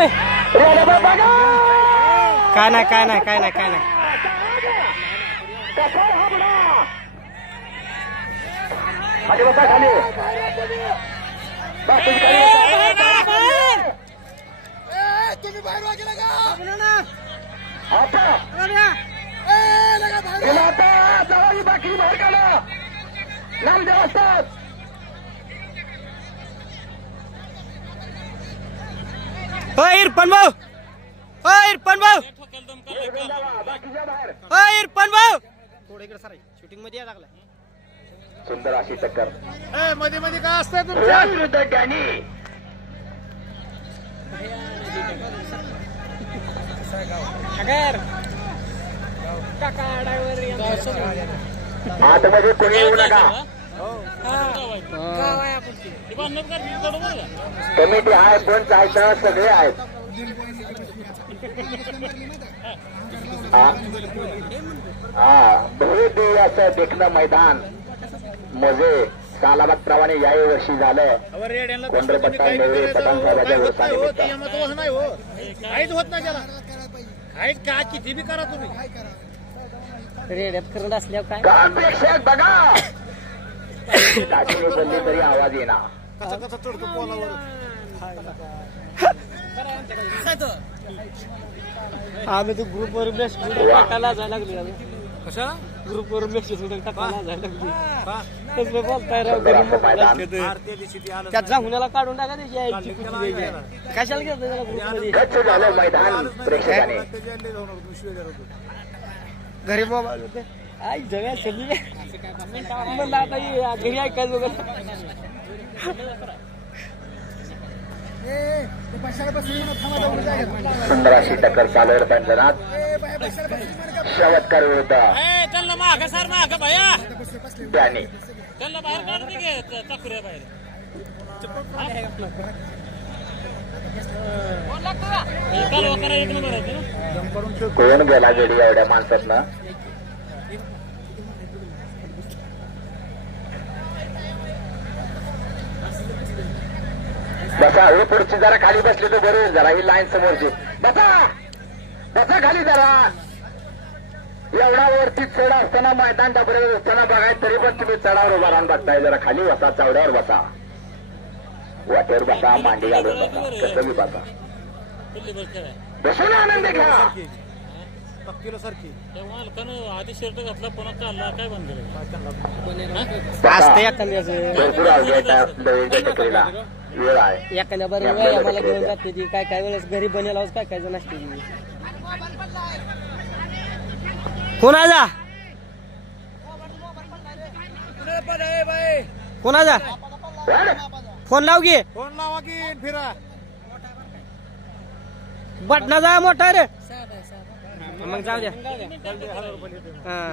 भाई रेल्वे बघा काय नाही काय नाही काय नाही काय हो इरफान भाऊ! हो इरफान भाऊ! बाकीच्या बाहेर हो इरफान भाऊ! थोडं इकडे सर शूटिंगमध्ये या लागलाय. सुंदर अशी टक्कर. ए, मध्ये मध्ये काय असतंय तुमच्या आतमध्ये कोणी येऊ नका. कमिटी आहे पण आहे सगळे आहेत. हा? असं देखणं मैदान. मोजे सालाबादप्रमाणे याही वर्षी झालं. कोंढरपट्टा नेवरे पठाण साहेबाच्या हो काहीच होत नाही त्याला. काहीच काय किती बी करा तुम्ही. रेड्यात करत असल्यावर काय? का बघा? तरी आवाज येणार. कसा कसा चढतो पोलावर. आम्ही तो ग्रुप वर मेसेज टाकायला जायला लागलो कशा? ग्रुप वर मेसेज टाकायला जायला लागलो. बोलताय राव काढून टाका त्याची. कशाला त्याला ग्रुपमध्ये? मैदान घरी होते आई जगा सगळी म्हणलं आता हे घरी ऐकायचं वगैरे सुंदर अशी टक्कर चालू आहे पंचनाथ शेवटकर विरुद्ध. त्यांना माग सर माग भया. डॅनी. त्यांना बाहेर काढते की चाकुऱ्या बाहेर. ना कोण गेला गडी एवढ्या माणसातनं? बसा हे पुढची जरा खाली बसली तर बरं जरा ही लाईन समोरची. बसा! बसा खाली जरा. एवढा वरती चढ असताना मैदान डबरे असताना बघाय तरी पण तुम्ही चढावर उभा राहून बसताय. जरा खाली बसा चौड्यावर बसा. वाटेवर बसा मांडी घालून बसा. कसं बी बसा. बसून आनंद घ्या. आधी शर्ट घातला पुन्हा चालला काय बंद आवडे टकरीला वेळ आहे. एखाद्या बरोबर आम्हाला घेऊन जाते ती. काय काय वेळेस घरी बनेल काय काय जण असते कोणाचा कोणाचा फोन लाव घे फोन लावा की फिरा. बटनाचा मोठा आहे रे मग जाऊ द्या. हा.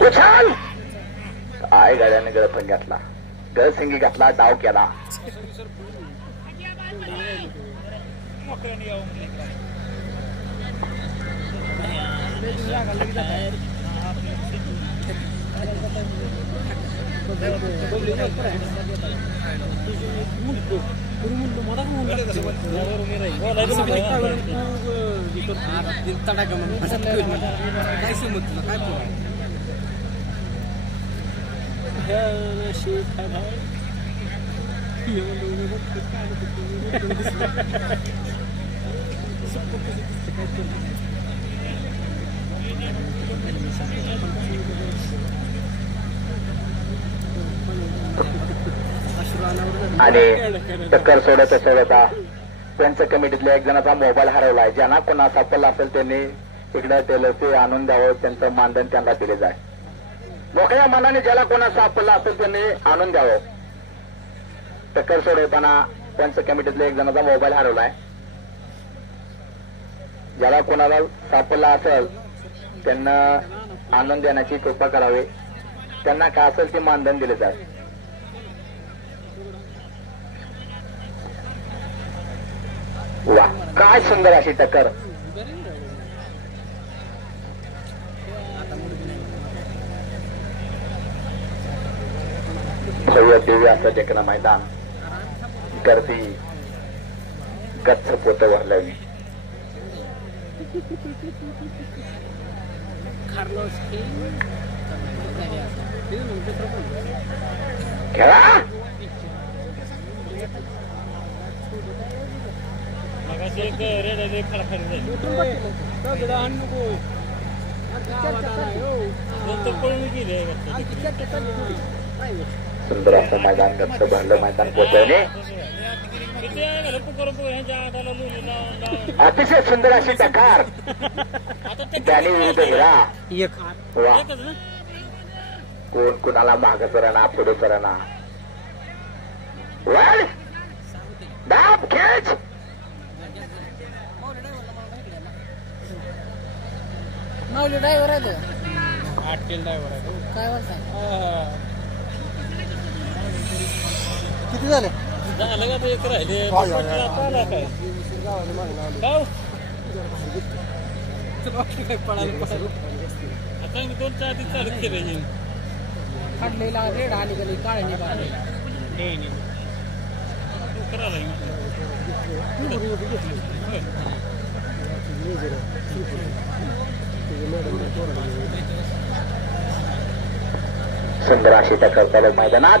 उछाल! आय गाड्याने गळफण घातला. गळसिंगी घातला डाव केला. आणि टक्कर सोडत सोडता त्यांच्या कमिटीतल्या एक जणाचा मोबाईल हरवलाय. ज्यांना कोणा सापडला असेल त्यांनी इकडे ते ते आणून द्यावं त्यांचं मानधन त्यांना दिले जाय मोकळ्या मनाने ज्याला कोणा सापडला असेल त्यांनी आणून द्यावं. टक्कर सोडवताना त्यांच्या कमिटीतल्या एक जणाचा मोबाईल हरवलाय. ज्याला कोणाला सापडला असेल त्यांना आनंद देण्याची कृपा करावी. त्यांना काय असेल ते मानधन दिले जाईल. वा काय सुंदर अशी टक्कर. भव्य दिव्य असं टेकणं मैदान. गर्दी गच्च पोत भरलेली खेळा गेले सुंदर असं मैदान गच्च भरलं मैदान लावून अतिशय सुंदर अशी टकार. त्याने विरुद्ध हिरा वा. कोण कुणाला माग करना पुढे करना? वळ. दाब खेच. माऊली ड्रायव्हर आहे तो. आठ केल ड्रायव्हर आहे काय म्हणता किती झाले? झालं का ते एक राहिले. पटला पाला काय? आता मी दोन चार दिवस चालू केले हे. फाटलेला रेड आली गेली काळे निघाले करायला लागेल. सुंदर अशी टक्कर चालू मैदानात.